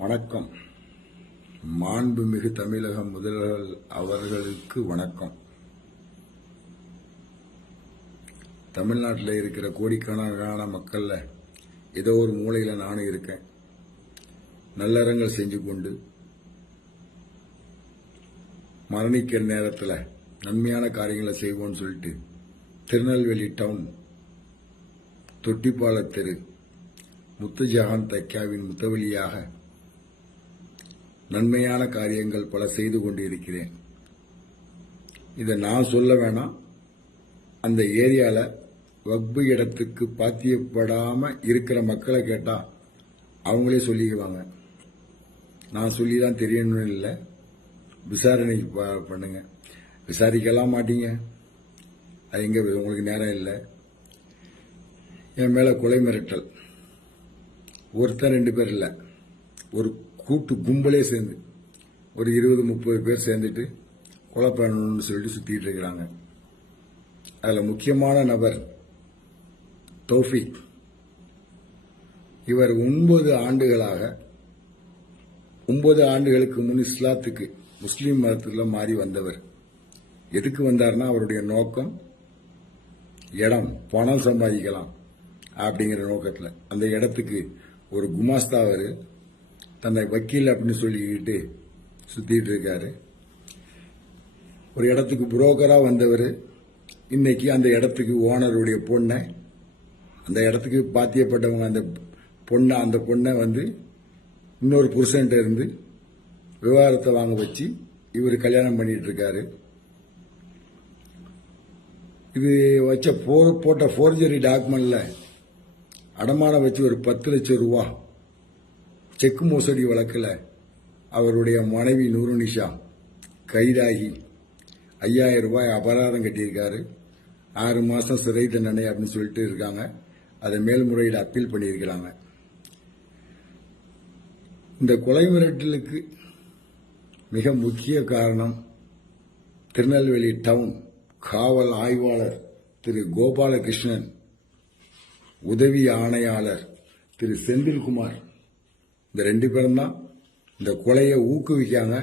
வணக்கம். மாண்புமிகு தமிழக முதல்வர் அவர்களுக்கு வணக்கம். தமிழ்நாட்டில் இருக்கிற கோடிக்கணக்கான மக்கள்ல ஏதோ ஒரு மூலையில நானும் இருக்கேன். நல்லறங்கள் செஞ்சு கொண்டு மரணிக்கிற நேரத்தில் நன்மையான காரியங்களை செய்வோம்னு சொல்லிட்டு திருநெல்வேலி டவுன் தொட்டிப்பால தெரு முத்துஜஹான் தைக்காவின் முத்தவழியாக நன்மையான காரியங்கள் பல செய்து கொண்டிருக்கிறேன். இதை நான் சொல்ல வேணாம், அந்த ஏரியால வக்பு இடத்துக்கு பாத்தியப்படாம இருக்கிற மக்களை கேட்டா அவங்களே சொல்லிக்குவாங்க. நான் சொல்லிதான் தெரியணும்னு இல்லை, விசாரணைக்கு பண்ணுங்க. விசாரிக்கலாம் மாட்டீங்க, அது எங்க உங்களுக்கு நேரம் இல்லை. என் மேல கொலை மிரட்டல், ஒருத்தர் 2 பேர் இல்லை, ஒரு கூட்டு கும்பலே சேர்ந்து ஒரு 20-30 பேர் சேர்ந்துட்டு கொலை பண்ணணும்னு சொல்லிட்டு சுத்திட்டு இருக்கிறாங்க. அதுல முக்கியமான நபர் தௌஃபிக். இவர் 9 ஆண்டுகளுக்கு முன் இஸ்லாத்துக்கு முஸ்லீம் மதத்துல மாறி வந்தவர். எதுக்கு வந்தார்னா அவருடைய நோக்கம் இடம், பணம் சம்பாதிக்கலாம் அப்படிங்கிற நோக்கத்தில் அந்த இடத்துக்கு ஒரு குமாஸ்தாவர் தன்னை வக்கீல் அப்படின்னு சொல்லிக்கிட்டு சுத்திட்டு இருக்காரு. ஒரு இடத்துக்கு புரோக்கரா வந்தவர் இன்னைக்கு அந்த இடத்துக்கு ஓனருடைய பொண்ணை, அந்த இடத்துக்கு பாத்தியப்பட்டவங்க அந்த பொண்ணை வந்து இன்னொரு புருஷன்ட்ட இருந்து விவாகரத்தை வாங்க வச்சு இவர் கல்யாணம் பண்ணிட்டு இருக்காரு. இது வச்ச போட்ட ஃபோர்ஜரி டாக்குமெண்ட்ல அடமானம் வச்சு ஒரு 10 லட்சம் ரூபா செக் மோசடி வழக்கில் அவருடைய மனைவி நூருநிஷா கைதாகி 5000 ரூபாய் அபராதம் கட்டியிருக்காரு. 6 மாசம் சிறை தண்டனை அப்படின்னு சொல்லிட்டு இருக்காங்க. அதை மேல்முறையீடு அப்பீல் பண்ணியிருக்கிறாங்க. இந்த கொலை மிரட்டலுக்கு மிக முக்கிய காரணம் திருநெல்வேலி டவுன் காவல் ஆய்வாளர் திரு கோபாலகிருஷ்ணன், உதவி ஆணையாளர் திரு செந்தில்குமார், இந்த 2 பேரும் தான் இந்த கொலையை ஊக்குவிக்காங்க.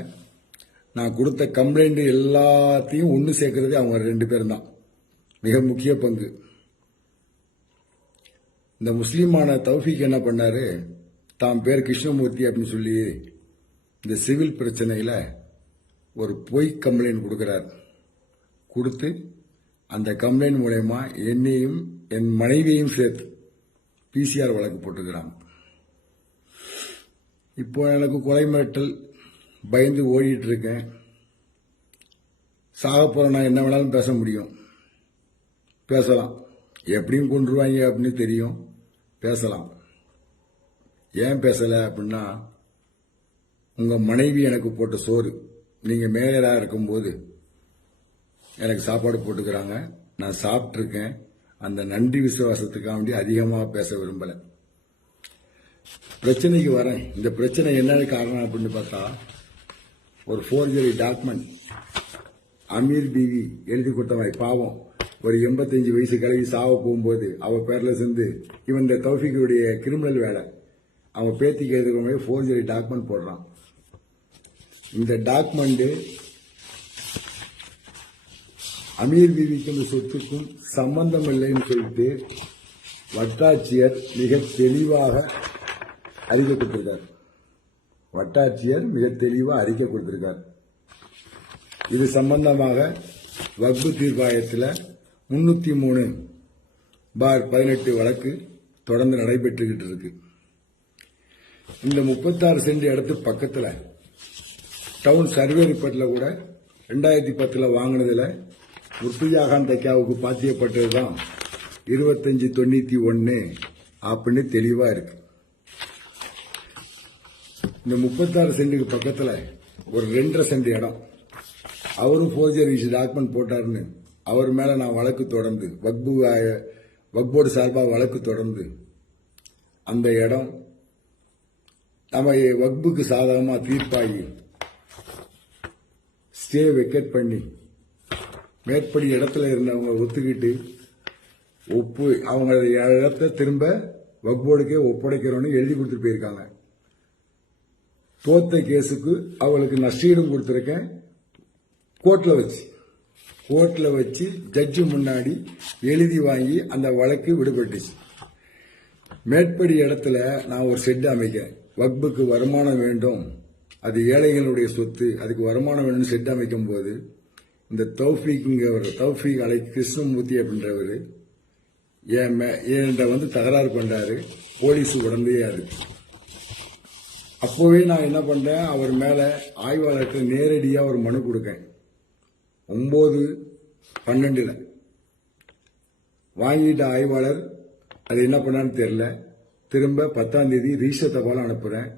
நான் கொடுத்த கம்ப்ளைண்ட் எல்லாத்தையும் ஒன்று சேர்க்கறது அவங்க 2 பேரும் தான். மிக முக்கிய பங்கு. இந்த முஸ்லீமான தௌஃபிக் என்ன பண்ணாரு, தாம் பேர் கிருஷ்ணமூர்த்தி அப்படின்னு சொல்லி இந்த சிவில் பிரச்சனையில ஒரு பொய் கம்ப்ளைண்ட் கொடுக்கிறார். கொடுத்து அந்த கம்ப்ளைண்ட் மூலமா என்னையும் என் மனைவியையும் சேர்த்து பிசிஆர் வழக்கு போட்டுக்கிறாங்க. இப்போ எனக்கு கொலை மிரட்டல் பயந்து ஓடிட்டு இருக்கேன். சாக போற நான் என்ன வேணாலும் பேச முடியும், பேசலாம். எப்படியும் கொண்டுருவாங்க அப்படின்னு தெரியும், பேசலாம். ஏன் பேசல அப்படின்னா, உங்க மனைவி எனக்கு போட்ட சோறு, நீங்க மேயரா இருக்கும்போது எனக்கு சாப்பாடு போட்டுக்கிறாங்க, நான் சாப்பிட்டு இருக்கேன். அந்த நன்றி விசுவாசத்துக்காக வேண்டி அதிகமாக பேச விரும்பல. பிரச்சனைக்கு வரேன். இந்த பிரச்சனை என்ன காரணம் அப்படின்னு பார்த்தா, ஒரு ஃபோர்ஜரி டாக்குமெண்ட் அமீர் பிவி எழுதி கொடுத்தவன் பாவம், ஒரு 85 வயசு கிளவி சாவ போகும்போது அவ பேர்ல சேர்ந்து இவன் இந்த தௌஃபிக்குடைய கிரிமினல் வேலை அவன் பேத்திக்கு எழுதுகிற ஃபோர்ஜரி டாக்குமெண்ட் போடுறான். இந்த டாக்குமெண்ட் அமீர் பிவிக்கும் இந்த சொத்துக்கும் சம்பந்தம் இல்லைன்னு சொல்லிட்டு வட்டாட்சியர் மிக தெளிவாக அறிக்கை கொடுத்திருக்கார். அறிக்கை கொடுத்திருக்கார். இது சம்பந்தமாக வக்பு தீர்ப்பாயத்தில் 303/18 வழக்கு தொடர்ந்து நடைபெற்றுகிட்டு இருக்கு. இந்த 36 சென்ட் இடத்து பக்கத்தில் டவுன் சர்வே ரிப்போர்ட்ல கூட 2010 வாங்கினதுல முத்துஜஹான் தைக்காவுக்கு பாத்தியப்பட்டதுதான் 2591 அப்படின்னு தெளிவா இருக்கு. இந்த 36 சென்ட்டுக்கு பக்கத்துல ஒரு 2.5 சென்ட் இடம் அவரும் ஃபோர்ஜரி டாக்குமெண்ட் போட்டாருன்னு அவர் மேல நான் வழக்கு தொடர்ந்து வக்போர்டு சார்பாக வழக்கு தொடர்ந்து அந்த இடம் நம்ம வக்புக்கு சாதகமா தீர்ப்பாகி ஸ்டே வெக்கேட் பண்ணி மேற்படி இடத்துல இருந்தவங்க ஒத்துக்கிட்டு அவங்க இடத்த திரும்ப வக்போர்டுக்கே ஒப்படைக்கிறோன்னு எழுதி கொடுத்துட்டு போயிருக்காங்க. தோத்த கேஸுக்கு அவளுக்கு நஷ்டஈடும் கொடுத்துருக்கேன். கோர்ட்ல வச்சு ஜட்ஜு முன்னாடி எழுதி வாங்கி அந்த வழக்கு விடுபட்டுச்சு. மேற்படி இடத்துல நான் ஒரு ஷெட் அமைக்கிறேன். வக்புக்கு வருமானம் வேண்டும், அது ஏழைகளுடைய சொத்து, அதுக்கு வருமானம் வேணும்னு ஷெட் அமைக்கும் போது இந்த தௌஃபீக் அலை கிருஷ்ணமூர்த்தி அப்படின்றவர் என்கிட்ட வந்து தகராறு பண்றாரு. போலீஸ் உடந்தையா இருக்கு. அப்போவே நான் என்ன பண்றேன், அவர் மேல ஆய்வாளர்கிட்ட நேரடியா ஒரு மனு கொடுக்கேன். 9/12 வாங்கிட்ட ஆய்வாளர் அது என்ன பண்ணான்னு தெரியல. திரும்ப 10ஆம் தேதி ரீசர் தபால் அனுப்புறேன்.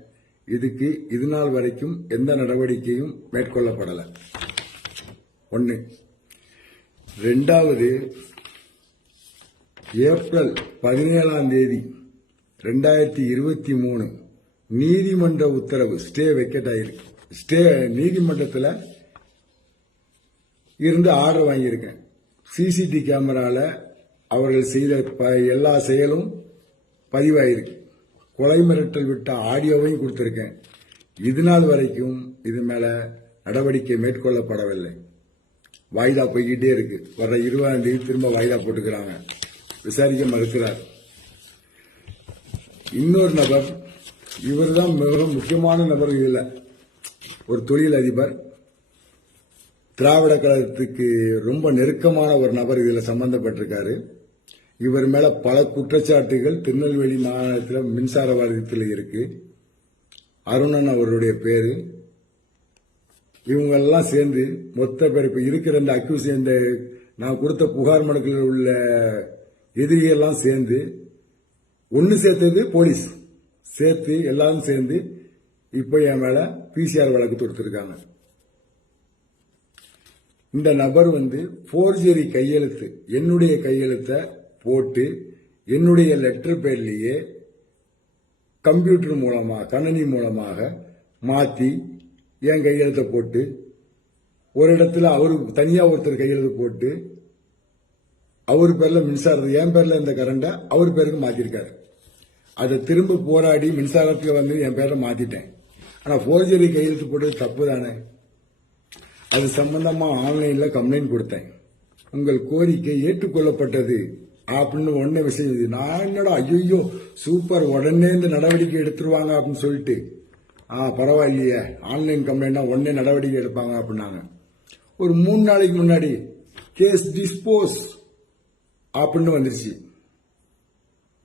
இதுக்கு இது நாள் வரைக்கும் எந்த நடவடிக்கையும் மேற்கொள்ளப்படல. 1. 2வது, ஏப்ரல் 17ஆம் தேதி 2023 நீதிமன்ற உத்தரவு ஸ்டே வெக்கெட் ஆயிருக்கு. நீதிமன்றத்தில் இருந்து ஆர்டர் வாங்கியிருக்கேன். சிசிடி கேமரால அவர்கள் செய்த எல்லா செயலும் பதிவாயிருக்கு. கொலை மிரட்டல் விட்ட ஆடியோவையும் கொடுத்திருக்கேன். இது நாள் வரைக்கும் இது மேல நடவடிக்கை மேற்கொள்ளப்படவில்லை. வாய்தா போய்கிட்டே இருக்கு. வர 20ஆம் தேதி திரும்ப வாய்தா போட்டுக்கிறாங்க. விசாரிக்க மறுக்கிறார். இன்னொரு நபர், இவர் தான் மிக முக்கியமான நபர். இதுல ஒரு தொழில் அதிபர், திராவிட கழகத்துக்கு ரொம்ப நெருக்கமான ஒரு நபர் இதுல சம்பந்தப்பட்டிருக்காரு. இவர் மேல பல குற்றச்சாட்டுகள் திருநெல்வேலி மாநிலத்தில் மின்சார வாரியத்தில் இருக்கு. அருணன் அவருடைய பேரு. இவங்க எல்லாம் சேர்ந்து மொத்த பேர் இப்ப இருக்கிற இந்த அக்யூஸ், இந்த நான் கொடுத்த புகார் மனுக்களில் உள்ள எதிரியெல்லாம் சேர்ந்து ஒன்னு சேர்த்தது போலீஸ் சேர்த்து எல்லாரும் சேர்ந்து இப்ப என் மேல பிசிஆர் வழக்கு தொடுத்திருக்காங்க. இந்த நபர் வந்து போர்ஜரி கையெழுத்து, என்னுடைய கையெழுத்தை போட்டு என்னுடைய லெட்டர் பேர்லயே கம்ப்யூட்டர் மூலமாக கணினி மூலமாக மாத்தி என் கையெழுத்தை போட்டு, ஒரு இடத்துல அவரு தனியா ஒருத்தர் கையெழுத்து போட்டு அவர் பேர்ல மின்சாரத்தை, என் பேர்ல இந்த கரண்ட அவர் பேருக்கு மாத்திருக்காரு. அதை திரும்ப போராடி மின்சாரத்துல வந்து என் பேரை மாத்திட்டேன். ஆனா போர்ஜரி கையெழுத்து போட்டது தப்பு தானே. அது சம்பந்தமா ஆன்லைன்ல கம்ப்ளைண்ட் கொடுத்தேன். உங்கள் கோரிக்கை ஏற்றுக்கொள்ளப்பட்டது அப்படின்னு ஒன்னே விஷயம். நான் என்னடா ஐயோ சூப்பர், உடனே இந்த நடவடிக்கை எடுத்துருவாங்க அப்படின்னு சொல்லிட்டு, பரவாயில்லையே ஆன்லைன் கம்ப்ளைண்ட்னா உடனே நடவடிக்கை எடுப்பாங்க அப்படின்னாங்க. ஒரு 3 நாளைக்கு முன்னாடி கேஸ் டிஸ்போஸ் அப்படின்னு வந்துருச்சு.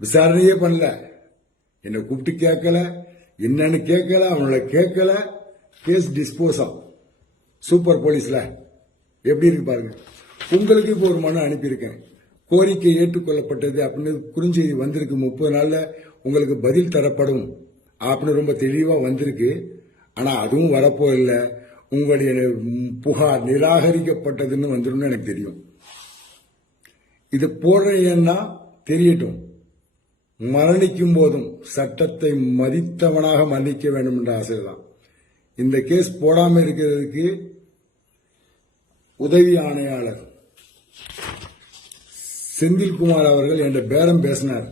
விசாரணையே பண்ணல, என்னை கூப்பிட்டு கேட்கல, என்னன்னு கேட்கல, அவங்கள கேட்கல, கேஸ் டிஸ்போஸ் ஆகும். சூப்பர் போலீஸ்ல எப்படி இருக்கு பாருங்க. உங்களுக்கு இப்போ ஒரு மனு அனுப்பியிருக்கேன், கோரிக்கை ஏற்றுக்கொள்ளப்பட்டது அப்படின்னு குறுஞ்செய்தி வந்திருக்கு. 30 நாள்ல உங்களுக்கு பதில் தரப்படும் அப்படின்னு ரொம்ப தெளிவா வந்திருக்கு. ஆனா அதுவும் வரப்போ இல்லை, உங்களுடைய புகார் நிராகரிக்கப்பட்டதுன்னு வந்துடும் எனக்கு தெரியும். இது போடுறேன்னா தெரியட்டும். மரணிக்கும் போதும் சட்டத்தை மதித்தவனாக மன்னிக்க வேண்டும் என்ற ஆசைதான். இந்த கேஸ் போடாம இருக்கிறதுக்கு உதவி ஆணையாளர் செந்தில்குமார் அவர்கள் என்ற பேரம் பேசினார்.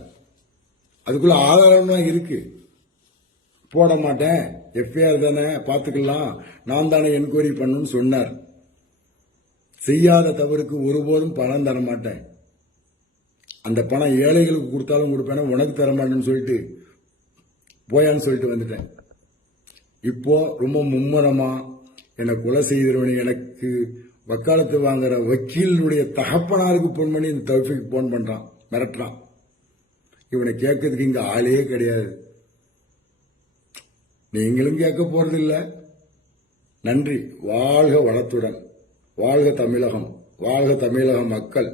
அதுக்குள்ள ஆதாரம் தான் இருக்கு. போட மாட்டேன், எஃப்ஐஆர் தானே பாத்துக்கலாம், நான் தானே என்கொயரி பண்ணணும்னு சொன்னார். செய்யாத தவறுக்கு ஒருபோதும் பணம் தர மாட்டேன், அந்த பணம் ஏழைகளுக்கு கொடுத்தாலும் கொடுப்பேன், உனக்கு தர மாட்டேன்னு சொல்லிட்டு போயான்னு சொல்லிட்டு வந்துட்டேன். இப்போ ரொம்ப மும்முரமா என்னை கொலை செய்தவனை எனக்கு வக்காலத்து வாங்குற வக்கீலுடைய தகப்பனாருக்கு போன் பண்ணி இந்த தௌஃபீக் போன் பண்றான், மிரட்டுறான். இவனை கேட்கறதுக்கு இங்க ஆளே கிடையாது. நீங்களும் கேட்க போறதில்ல. நன்றி. வாழ்க வளத்துடன், வாழ்க தமிழகம், வாழ்க தமிழக மக்கள்.